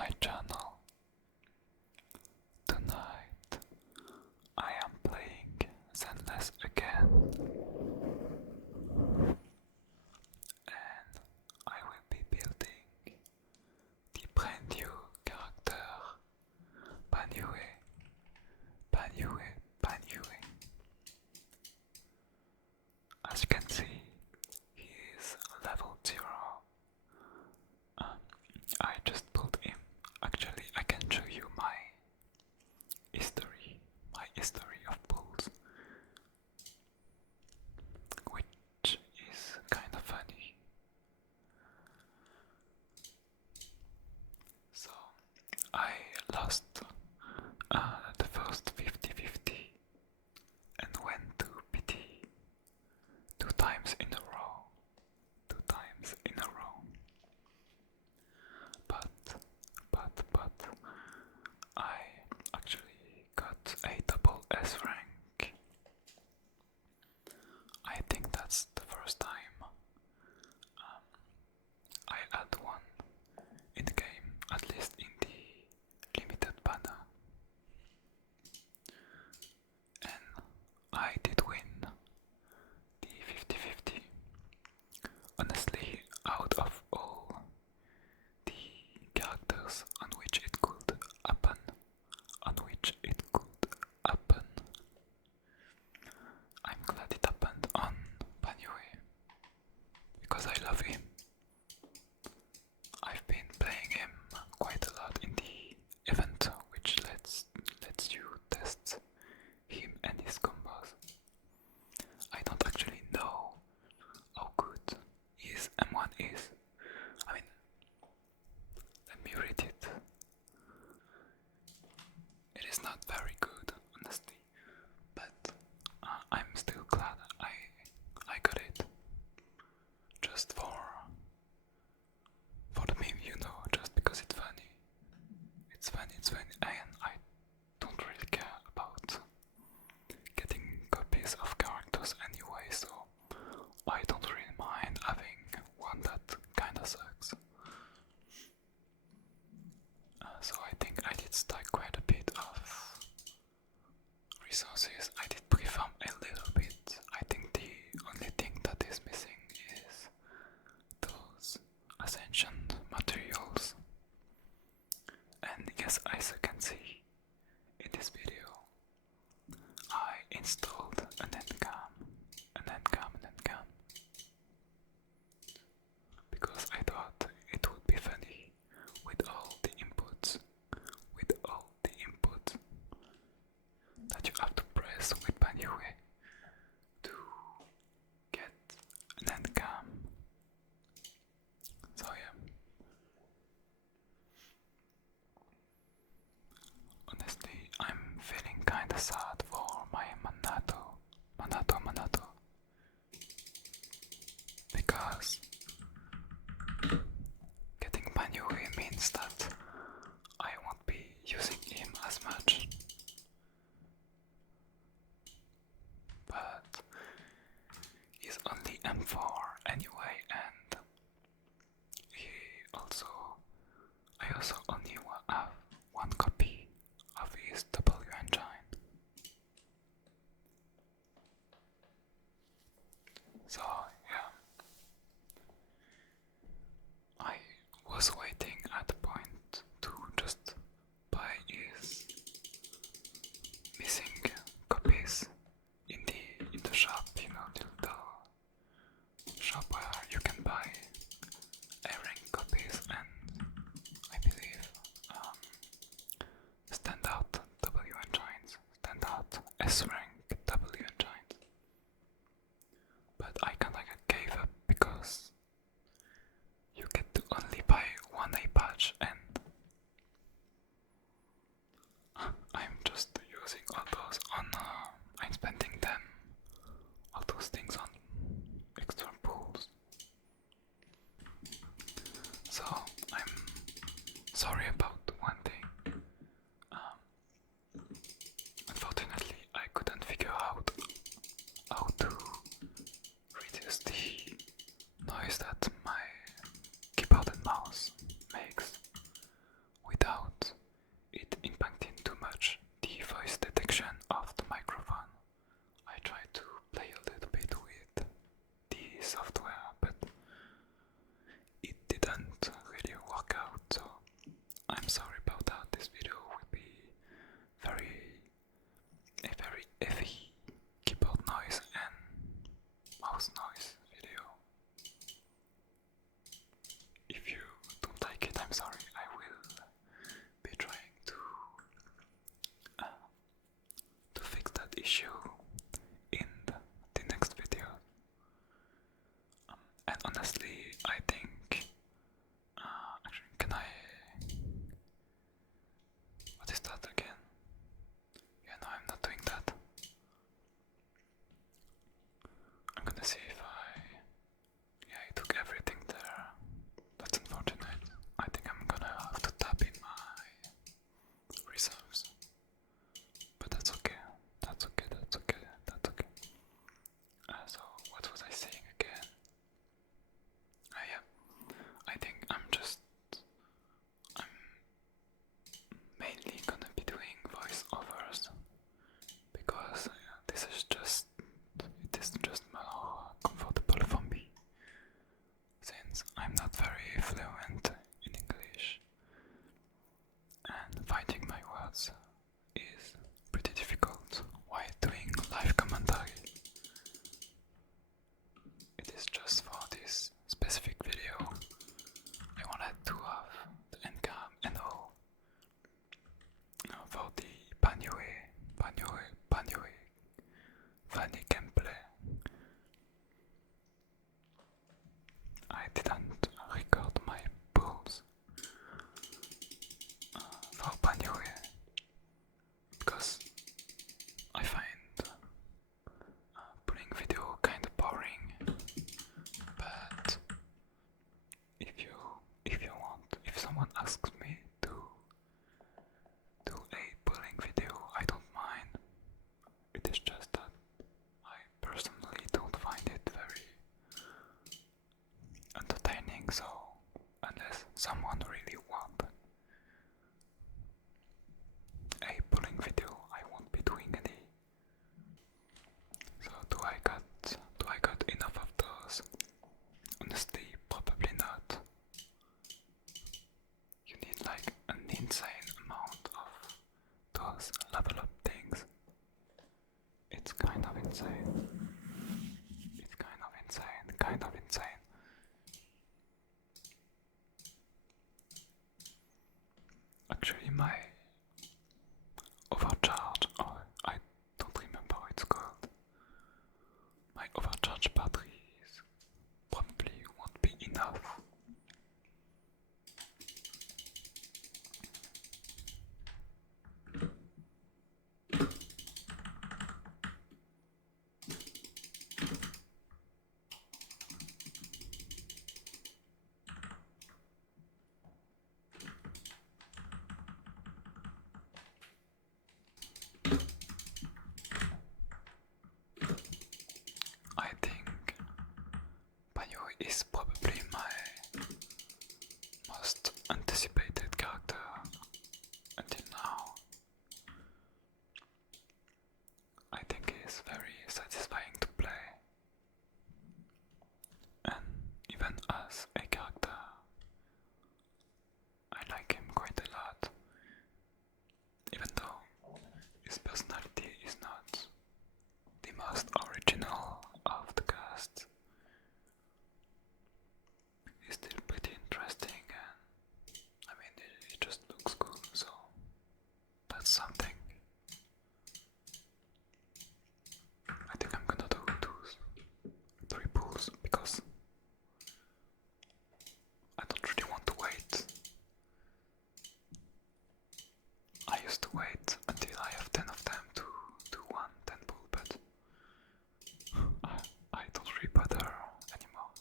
my channel. Tonight I am playing Zenless again, and I will be building the brand new character Banyue. As you can see, he is level 0. I just pulled him. Actually, I can show you my history of pulls, which is kind of funny. So, I lost the first 50-50 and went to PT 2 times in a row. But I actually got a double S rank. I think that's the first time I had one in the game, at least in the limited banner. And I did win the 50-50. Honestly, out of all the characters on which it could happen, I'm glad it happened on Banyue, because I love him. I've been playing him quite a lot in the event, which lets you test him and his combos. I don't actually know how good his M1 is. I mean, let me read it. It is not very good, honestly, but I'm still glad I got it. Just for the meme, just because it's funny. It's funny, and I don't really care about getting copies of characters anyway, so I don't really mind having one that kinda sucks. So I think I did stack quite a bit of resources. I did pre-farm a little bit. I think the only thing that is missing is those ascension materials. And yes, as you can see in this video, I installed an handcam, because I thought it would be funny with all the inputs that you have to press with Banyue to get an handcam. So yeah. Honestly, I'm feeling kinda sad for my Manato, because getting Banyue means that I won't be using him as much. But he's only M4 anyway, and I also only have one copy of his W engine. So yeah, I was waiting at the point to just buy his missing copies in the shop, the little shop where you can buy A-rank copies and I believe standard W engines, standard S-rank W engines. But I kinda gave up because you get to only buy one A patch, and I'm just using all those on I'm spending them, all those things on extra pools. So I'm sorry about one thing. Unfortunately, I couldn't figure out how to reduce the noise that my keyboard and mouse makes with and finding my words is pretty difficult while doing live commentary. It is just for this specific video. I wanted to have the handcam and all for the Banyue funny gameplay. I didn't record my pulls for Banyue because I find pulling video kind of boring. But if someone asks me to do a pulling video, I don't mind. It is just that I personally don't find it very entertaining, so unless someone really wants a pulling video, I won't be doing any. So do I got enough of those? Honestly, probably not. You need like an insane amount of those level up things. It's kind of insane. It's kind of insane. Actually, my overcharge, or I don't remember what it's called. My overcharge batteries probably won't be enough. I think Banyue is probably my most anticipated character until now. I think he's very satisfying to play, and even as a character, I like him quite a lot, even though his personality is not the most original of the cast. He's still pretty interesting, and I mean, he just looks cool, so that's something. I think I'm gonna do 3 pulls because I don't really want to wait. I used to wait until I have 10 of them to do one 10 pull, but I don't really bother anymore.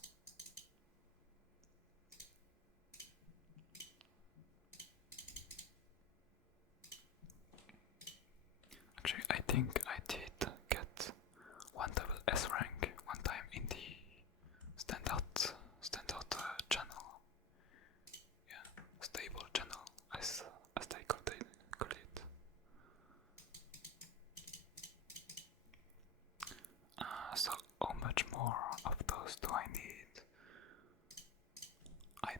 Actually, I think I did get one double S rank one time in the standard channel. Yeah, stable channel as they call it. So how much more of those do I need? I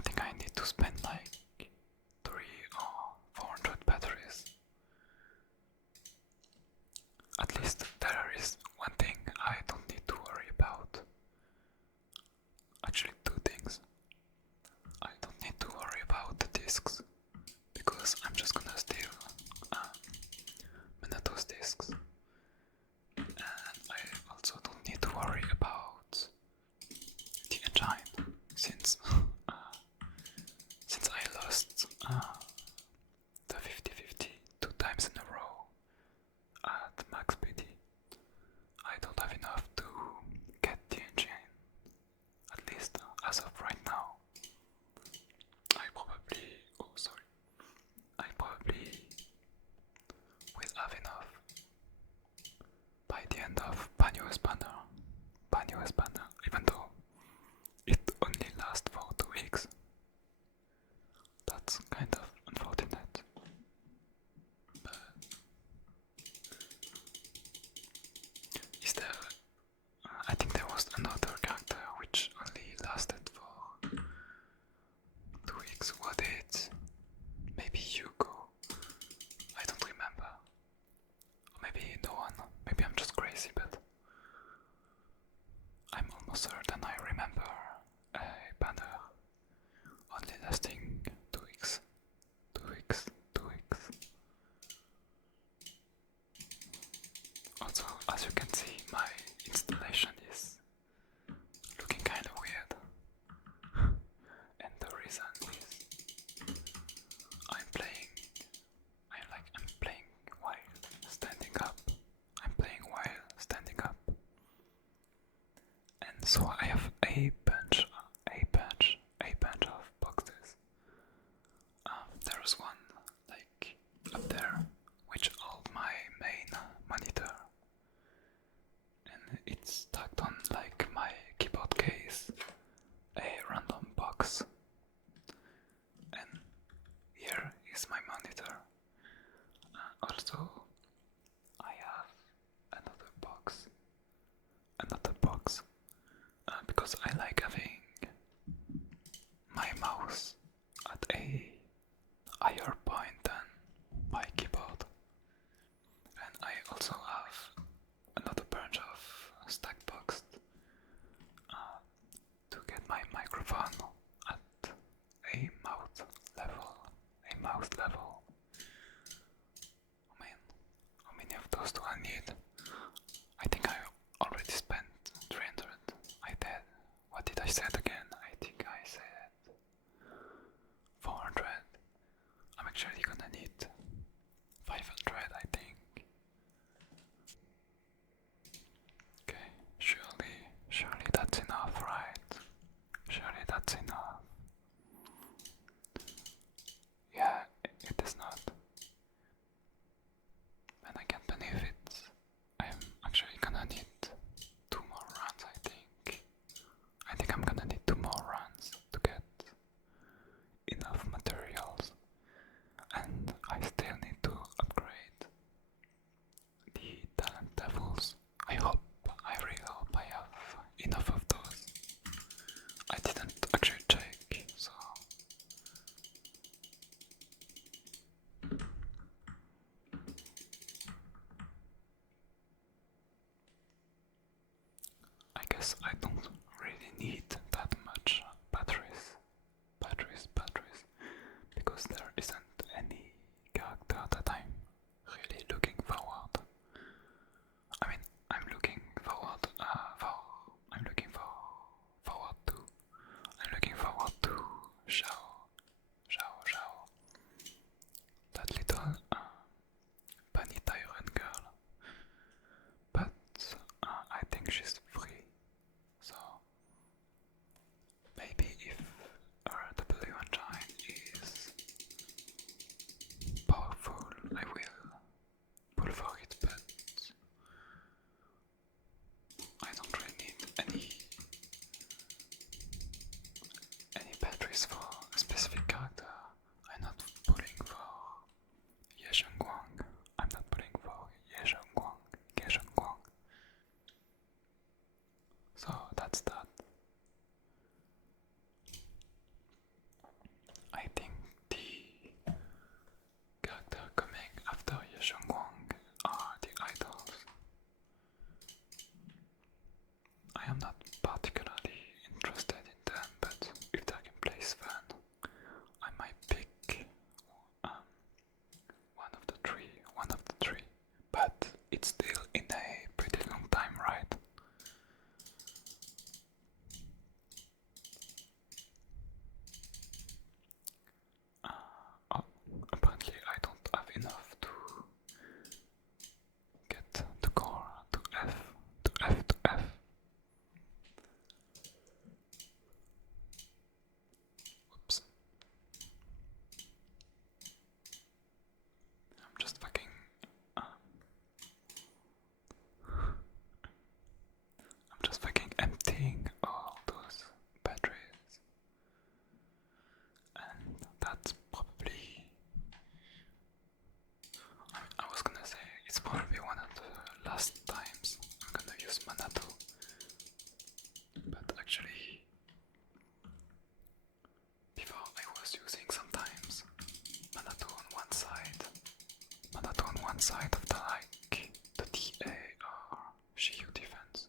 think I need to spend like 3 or 400 batteries. At least there is one thing I don't need to worry about. Actually, 2 things. I don't need to worry about the discs because I'm just gonna steal Minato's discs. And I also don't need to worry about the engine since I lost the 50-50 2 times in a row at max PD. I don't have enough to get the engine, at least as of right now. I probably will have enough 6 what it? Maybe Hugo. I don't remember. Or maybe no one. Maybe I'm just crazy, but I'm almost certain I remember a banner only lasting 2 weeks. 2 weeks. 2 weeks. Also, as you can see, my installation is looking kind of weird. And the reason is I'm playing while standing up. I'm playing while standing up. And so I have a bunch of boxes. There's one like up there which holds my main monitor. And it's stacked on like my keyboard case, a random box. And here is my monitor. Also, I have another box, because I like having my mouse at a higher point than my keyboard. And I also have another bunch of stack boxes to get my microphone at a mouth level. How many of those do I need? I think I already spent 300. I did. What did I say again? I think I said 400. I'm actually gonna need 500, I think. Okay, surely that's enough, right? Surely that's enough. Yeah, it is not. And I can't believe it. I'm actually gonna need 2 more runs, I think. I think I'm gonna need 2 more runs to get enough materials. And I still need to upgrade the talent levels. I really hope I have enough of those. I didn't actually check, so I guess I don't really need that much batteries, because there isn't any character that I'm really looking forward. I mean, I'm looking forward to. I'm looking forward to Xiao, that little bunny tyrant girl. But I think she's free, so maybe if her W engine is powerful, I will pull for it, but I don't really need any batteries for a specific character. I'm not pulling for Ye Shengguang. I'm not pulling for Ye Shengguang. So that's that. I think the character coming after Ye Shengguang are the idols. I am not particularly interested in them, but if their gameplay is fun, I might pick one of the side of the the TA or GU defense,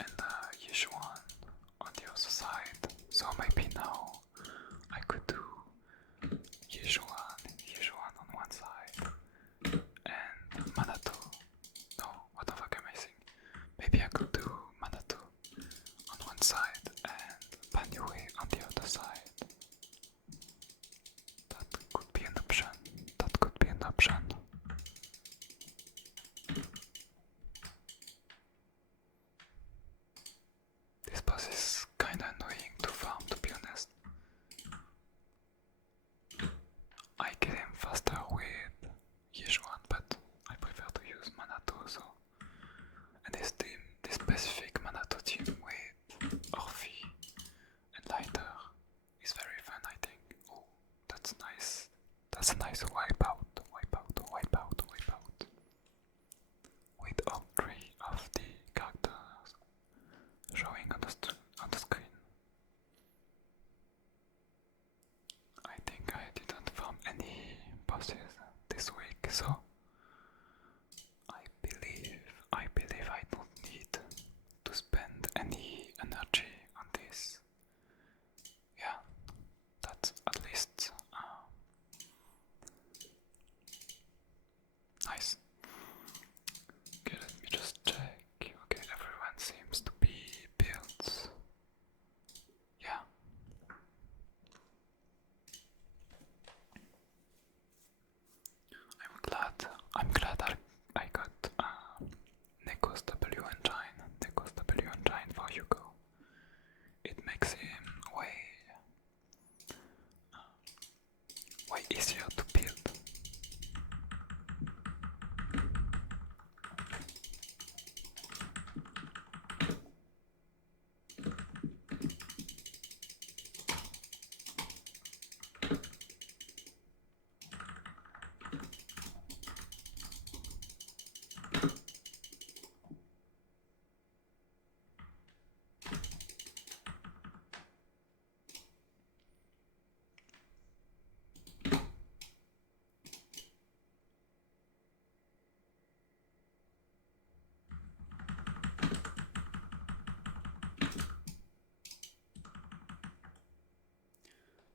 and Yishuan on the other side. So maybe now I could do Yishuan on one side, and Manato. No, what the fuck am I saying? Maybe I could do Manato on one side and Banyue on the other side. That could be an option. That could be an option. This boss is kinda annoying to farm, to be honest. I get him faster with Yishuan, but I prefer to use Manato, so. And this team, this specific Manato team with Orphi and Lighter is very fun, I think. Oh, that's nice. That's a nice wipeout. With all three of the characters showing on the screen. I think I didn't farm any bosses this week, so I believe I don't need to spend any energy on this. Yeah, that's at least nice. Okay, let me just check. Okay, everyone seems to be built. Yeah. I'm glad I got Neko's W engine for Hugo. It makes him way easier to build.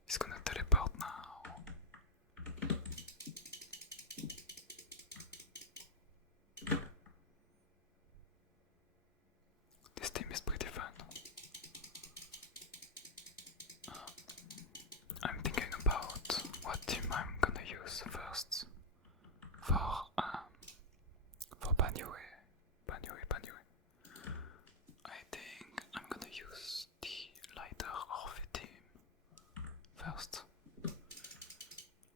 He's gonna teleport now. This team is pretty fun. I'm thinking about what team I'm gonna use first for Banyue. I think I'm gonna use the lighter Orphi team first.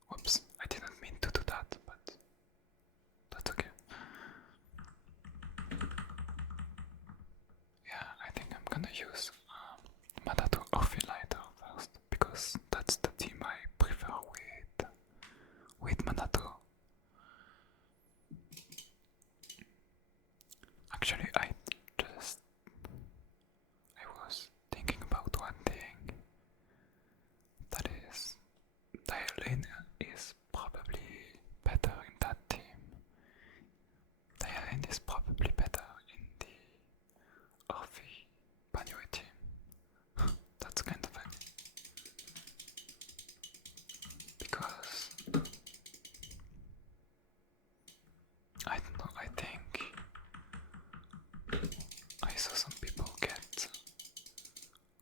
Whoops, I didn't mean to do that, but that's okay. Yeah, I think I'm gonna use Manato Orphi lighter first, because that's the team I prefer with Manato. Actually, I was thinking about one thing. That is, Dialin is probably better in that team. Dialin is probably better in the Orphi Banyue team. That's kind of funny. Because I don't know, I think I saw some people get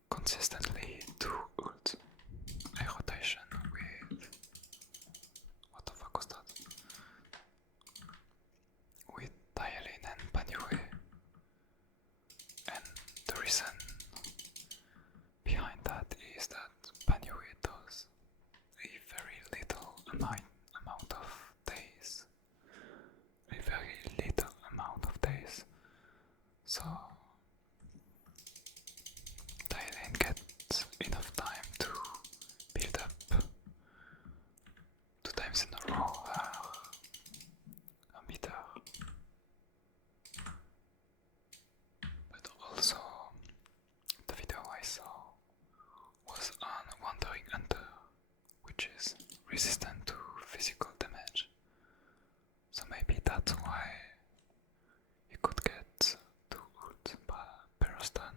consistently 2 ult eye rotation with, what the fuck was that? With Dialin and Banyue. And the reason behind that is that Banyue does a very little amount of days. A very little amount of days. So Dialin gets enough time to build up 2 times in a row a meter. But also resistant to physical damage. So maybe that's why you could get too ult by Perostan.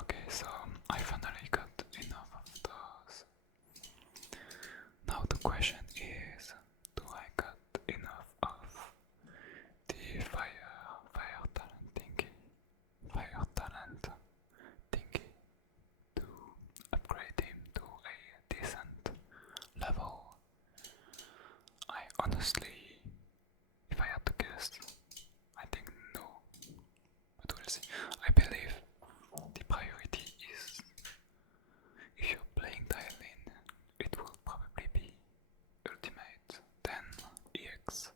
Okay, so I finally got enough of those. Now the question is, do I got enough of the fire talent thingy to upgrade him to a decent level? I honestly, if I had to guess, I think no, but we'll see. I believe the priority is, if you're playing Dialin, it will probably be Ultimate, then EX.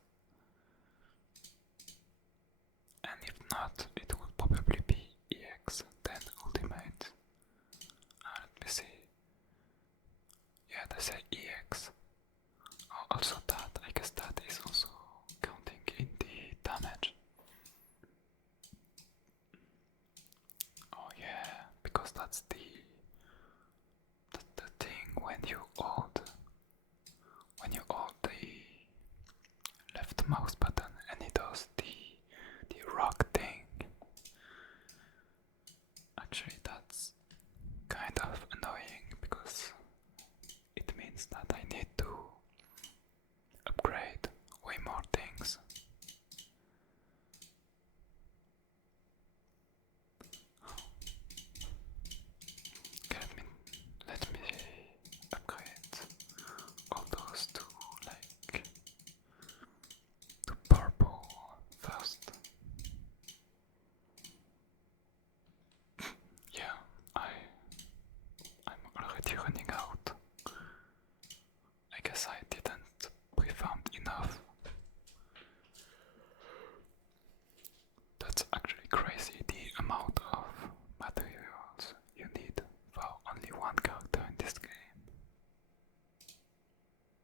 And if not, it will probably be EX, then Ultimate. Let me see. Yeah, they say EX. Oh, also that, I guess that is also counting in the damage. Oh yeah, because that's the thing when you hold the left mouse button and it does the rock thing. Actually, that's kind of annoying because it means that I need to upgrade way more things. Okay, let me upgrade all those to like to purple first. Yeah, I'm already running out. I guess I didn't pre-farm enough. That's actually crazy, the amount of materials you need for only one character in this game.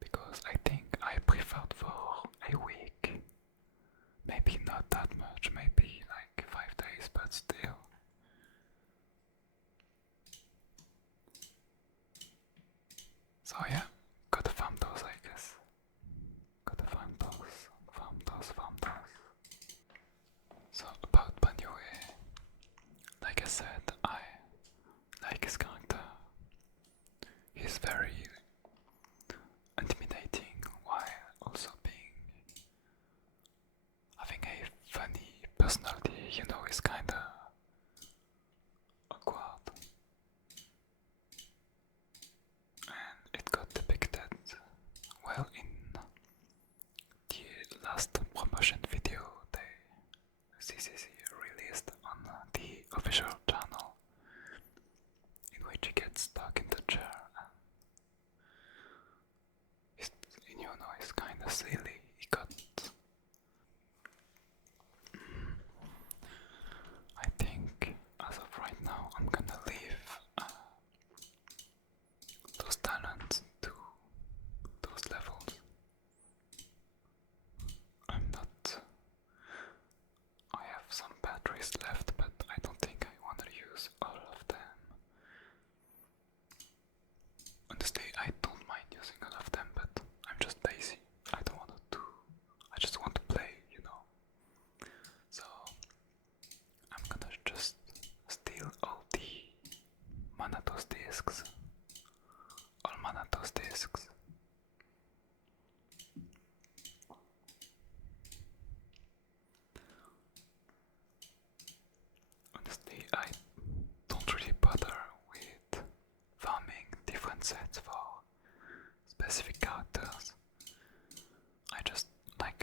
Because I think I pre-farmed for a week. Maybe not that much, maybe like 5 days, but still. So yeah, gotta farm those, I guess. Gotta farm those. So about Banyue, like I said, I like his character. He's very intimidating while also having a funny personality, he's kinda awkward. And it got depicted well in the last promotion video CCC released on the official channel, in which he gets stuck in the chair and it's kinda silly. He got I think as of right now I'm gonna leave those talents to those levels. I have some batteries left, but I don't think I want to use all of them. Honestly, I don't mind using all of them, but I'm just lazy. I don't want to I just want to play, So I'm gonna just steal all the Manatos discs. All Manatos discs. Honestly, I don't really bother with farming different sets for specific characters.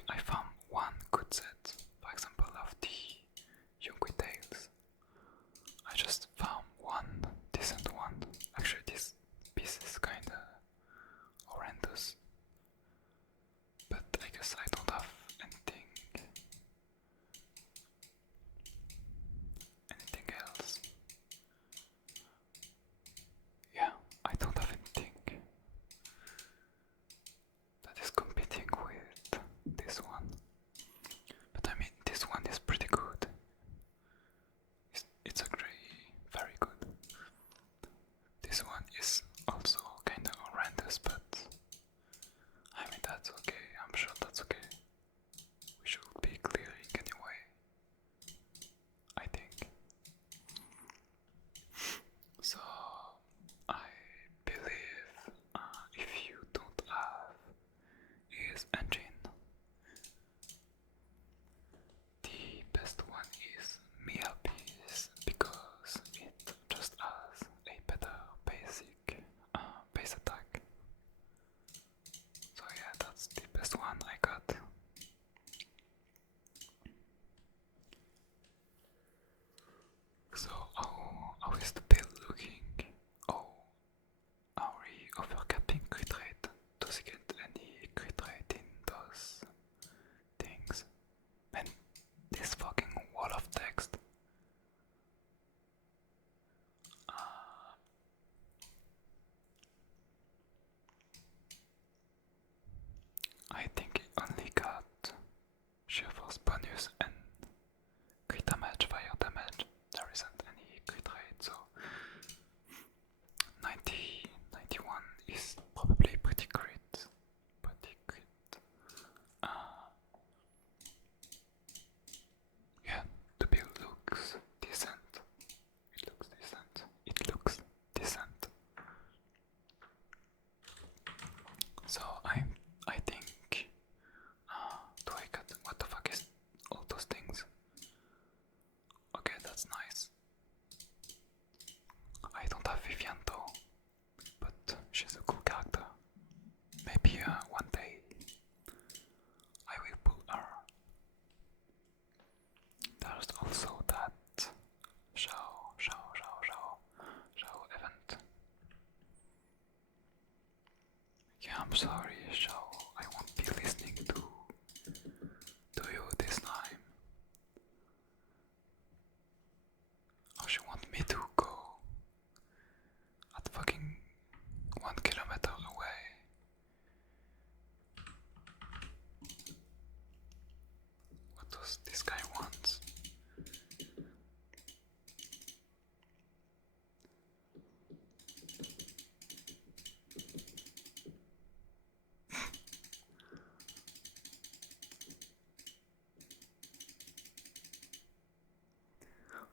I farm one good set, for example of the Yunqui Tales. I just farm one decent one. Actually this piece is kinda horrendous. use and crit damage, fire damage. There isn't any crit rate, so 90, 91 is probably pretty crit. Yeah, the build looks decent. It looks decent. So I think do I cut what the fuck is all those things? Okay, that's nice. I don't have Vivian though, but she's a cool character. Maybe one day I will pull her. There's also that show event. Yeah, I'm sorry, show. I won't be listening to you this time. Oh, she wants me to go at fucking 1 kilometer away. What does this guy want?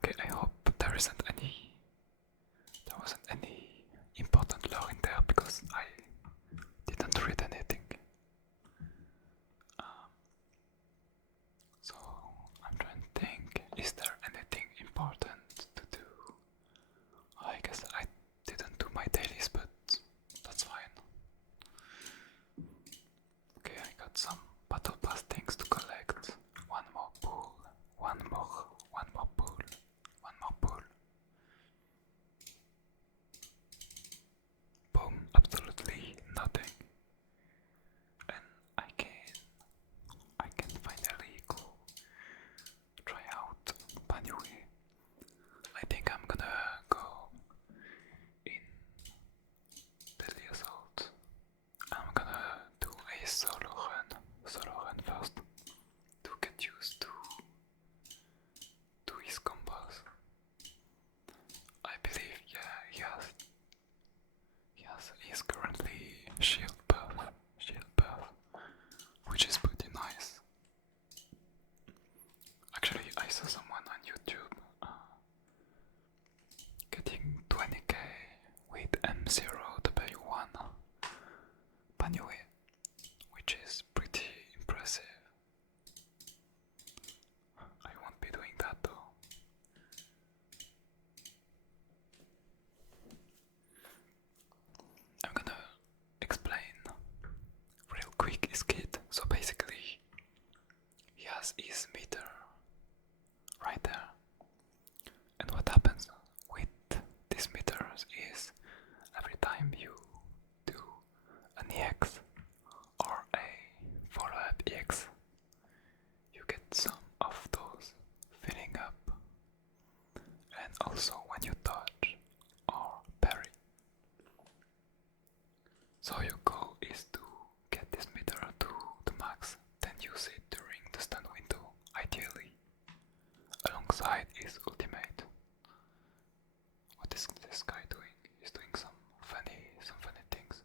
Okay, I hope there wasn't any important lore in there because I didn't read anything. So I'm trying to think, is there anything important to do? I guess I didn't do my dailies, but that's fine. Okay, I got some battle pass things to collect. One more pool, one more pool. Boom, absolutely nothing. And I can finally go try out Banyue. I think I'm gonna go in Deadly Assault. I'm gonna do a solo run first to get used to his combos. I believe, yeah, he's currently shield buff, which is pretty nice. Actually, I saw someone on YouTube getting 20k with M0W1 Banyue, which is pretty impressive. I won't be doing that though. I'm gonna explain real quick his kit. So basically, he has his meter right there. And what happens with these meters is every time you do an EX or a follow-up EX, you get some of those filling up. And also when you dodge or parry. So your goal is to get this meter to the max, then use it during the stun window, ideally, alongside his ultimate. What is this guy doing? He's doing some funny things.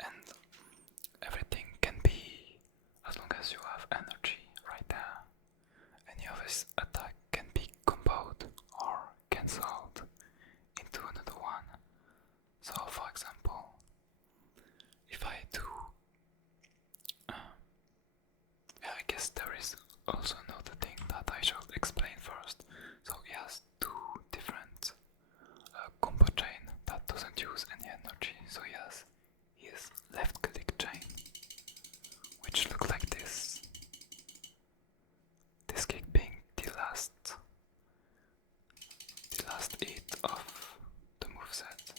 And everything can be, as long as you have energy right there, any of his attack can be comboed or cancelled into another one. So for example, if I do, I guess there is also another thing that I should explain first. So he has two different combo chain that doesn't use any energy. So he has his left click chain, which look like this. This kick being the last hit of the moveset.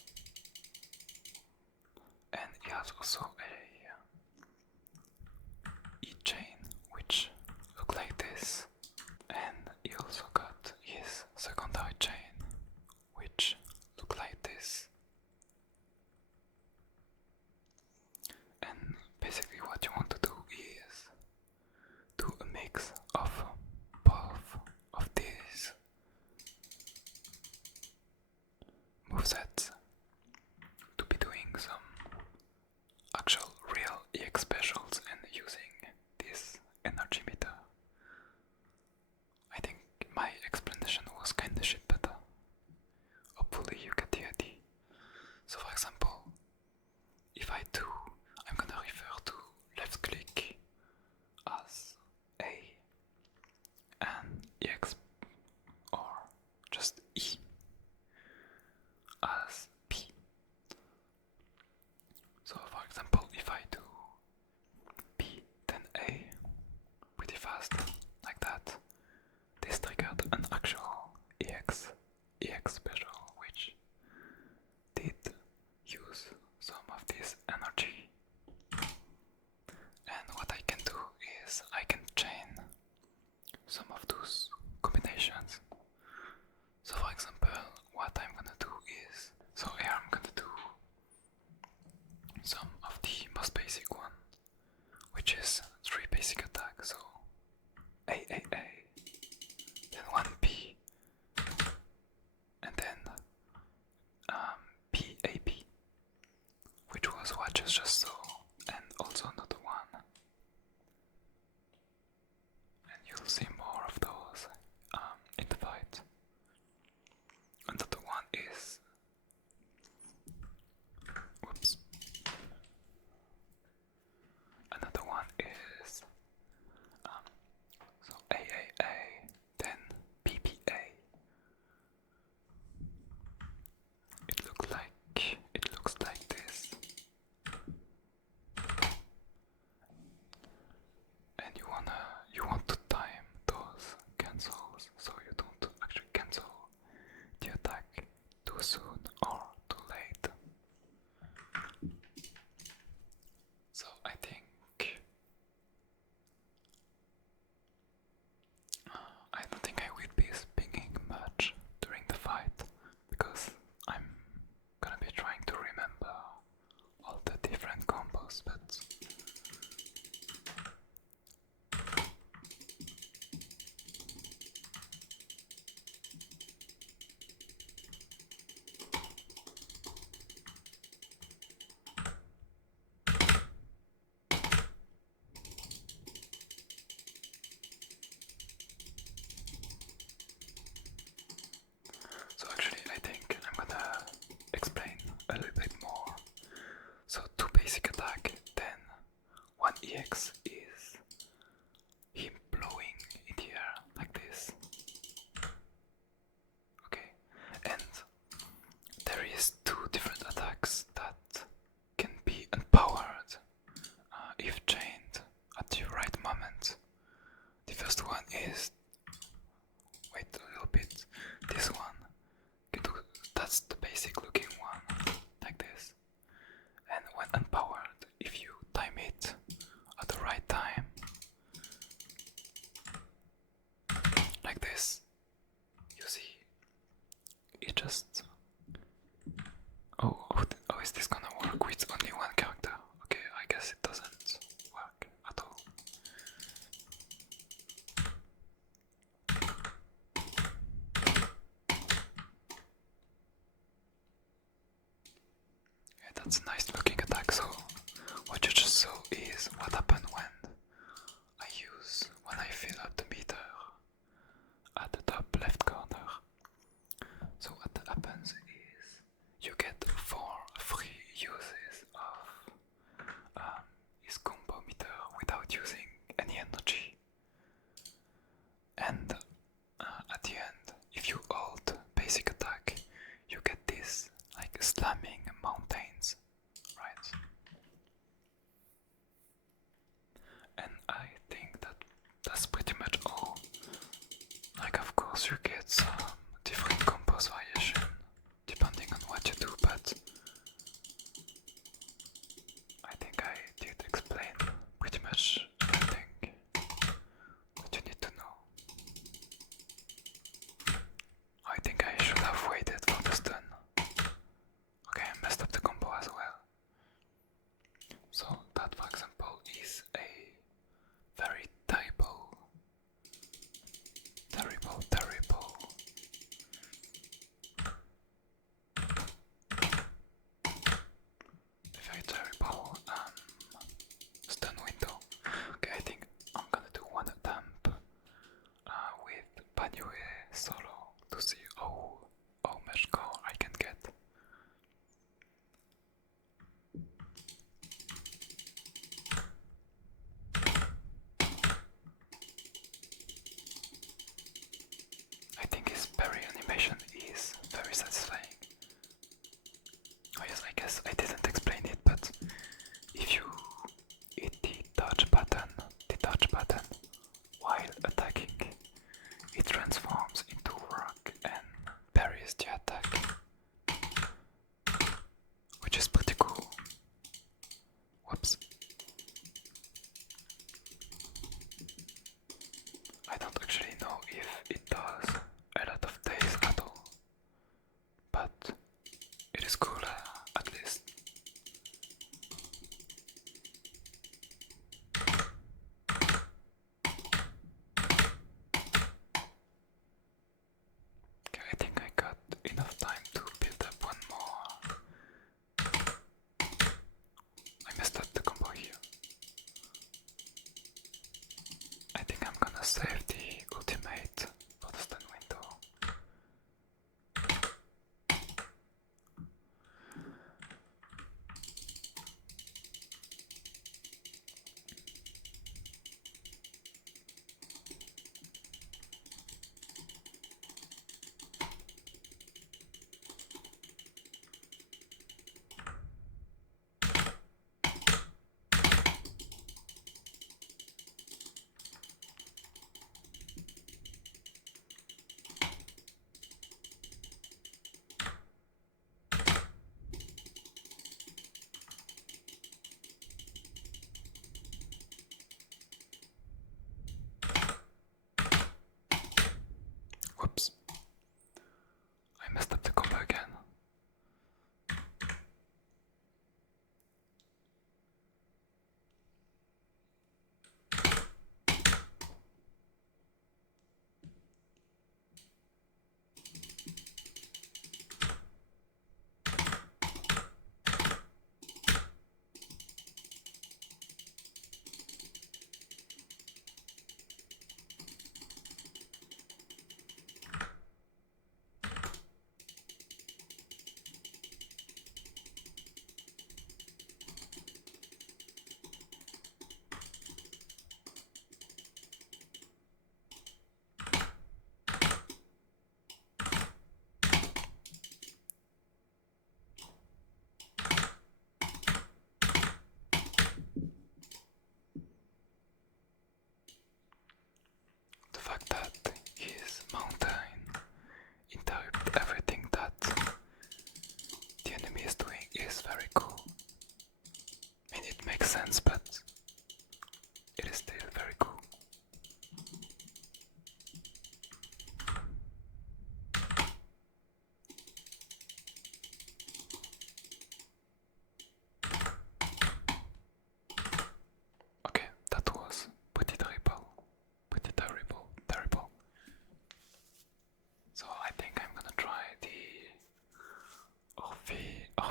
And he has also a E-chain, which look like this. And he also got his secondary chain, which look like this. moveset to be doing some actual real EX specials and using this energy meter. I think my explanation was kinda shit, but hopefully you get the idea. So for example, if I do, I'm gonna refer to left click as A and EX, or just E as P. So for example, if I do P then A pretty fast, like that, this triggered an actual EX special, which did use some of this energy. And what I can do is I can chain some of those combinations. So for example, what I'm gonna do is, so here I'm gonna do some of the most basic one, which is 3 basic attacks. So A, then 1 P, and then P, A, P, which was what you just saw, and also another one. And you'll see more of those in the fight. Another one is, whoops. Another one is so AAA, then PPA. It looks like this. And you want to time those cancels so you don't actually cancel the attack too soon or too late. So I think I don't think I will be speaking much during the fight because I'm gonna be trying to remember all the different combos, but so actually I think I'm gonna explain a little bit more. So 2 basic attack, then 1 EX is him blowing in the air like this. Okay, and there is 2 different attacks that can be empowered if chained at the right moment. The first one is, wait a little bit, this one. That's the basic looking one, like this. And when empowered, if you time it at the right time, like this, you see, it just... Oh, is this gonna work with only one character? Okay, I guess it doesn't work at all. Yeah, that's a nice looking attack. So what you just saw is what happened when I fill up the meter at the top left corner. So what happens is you get 4 free uses of his combo meter without using any energy. And at the end, if you hold basic attack, you get this like slamming mountains, right? And I think that's pretty much all. Like, of course you get some different combos variation depending on what you do, but I think I did explain pretty much everything that you need to know. I think I should have waited for the stun. Okay, I messed up the combo as well. So that, for example, is a very terrible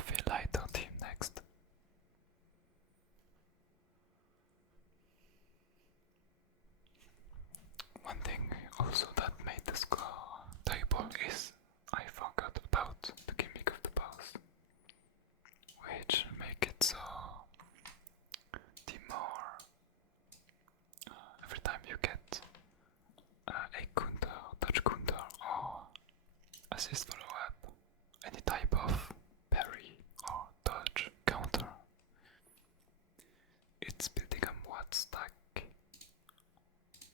of a lighter team next. One thing also that made the score terrible is I forgot about the gimmick of the boss, which make it so the more every time you get a counter, dodge counter, or assist follow up, any type of parry or dodge counter, it's building up one stack,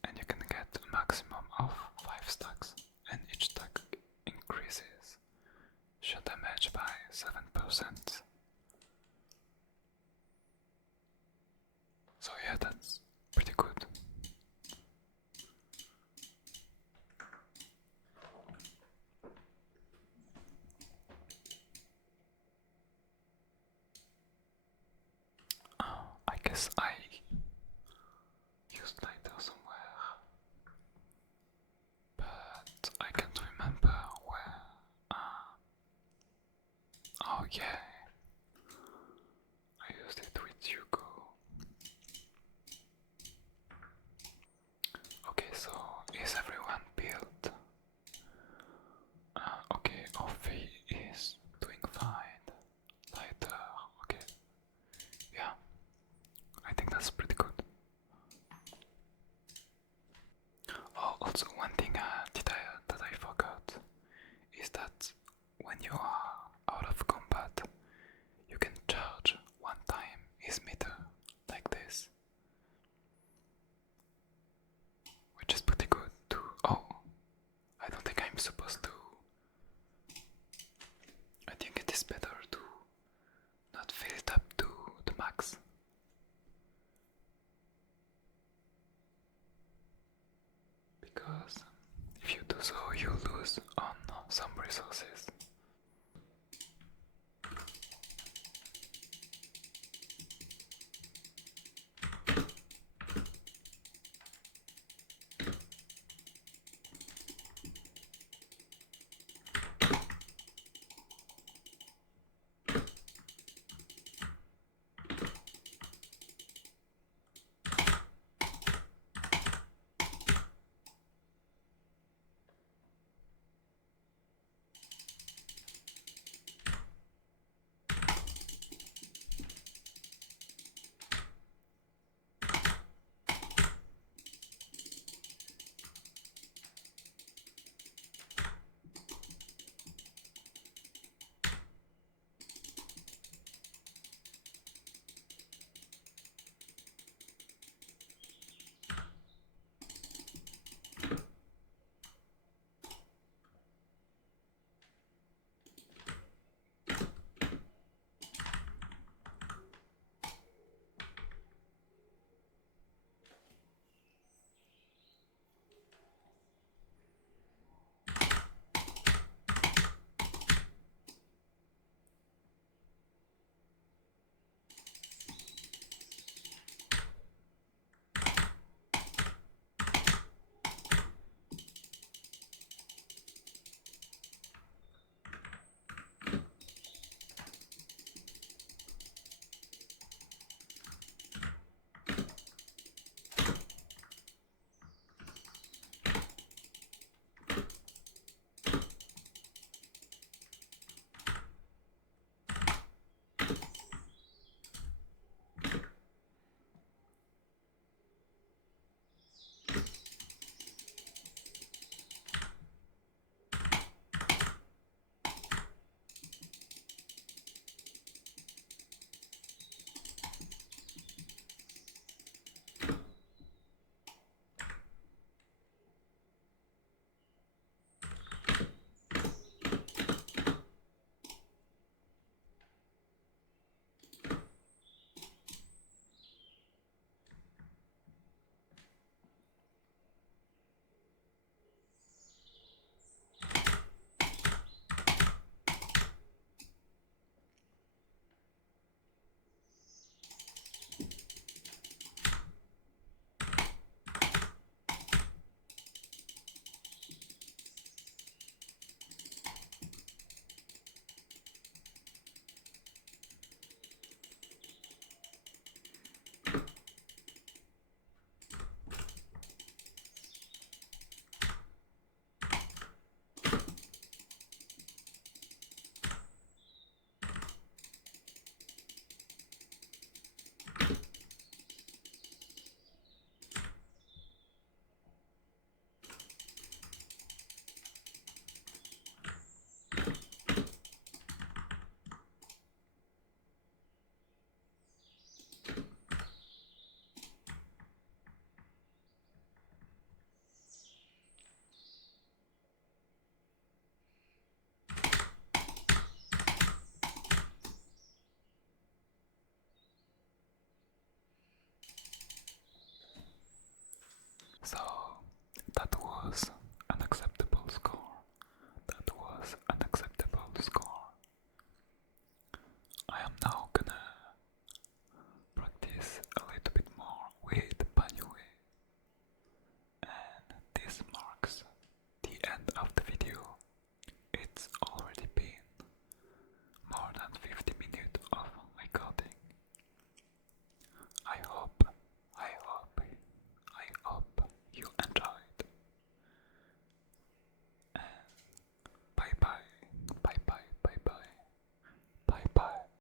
and you can get a maximum of 5 stacks, and each stack increases shot damage by 7%. So yeah, that's pretty good. I guess I used lighter somewhere, but I can't remember where. Oh yeah, I used it with Hugo. Okay, so is everyone built? Okay, Orphe is doing fine. Lighter, okay. Yeah, I think that's pretty good. Oh, also one thing that I forgot is that when you are out of combat, you can charge one time his meter like this, which is pretty good too. Oh, I don't think I'm supposed to. I think it is better